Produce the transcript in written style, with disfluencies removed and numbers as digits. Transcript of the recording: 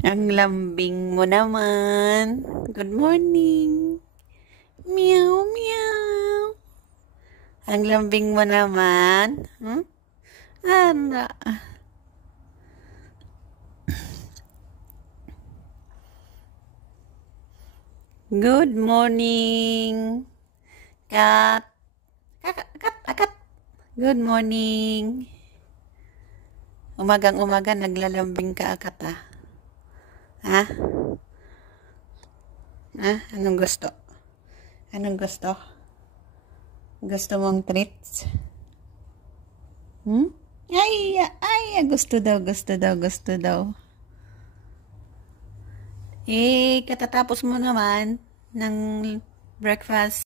Ang lambing mo naman. Good morning. Meow, meow. Ang lambing mo naman. Hmm? Ano? Good morning. Kat. Kat. Good morning. Umagang-umaga naglalambing ka, Kat, ah. Ha? Ha? Anong gusto? Anong gusto? Gusto mong treats? Hmm? Ay, gusto daw. Eh, katatapos mo naman ng breakfast.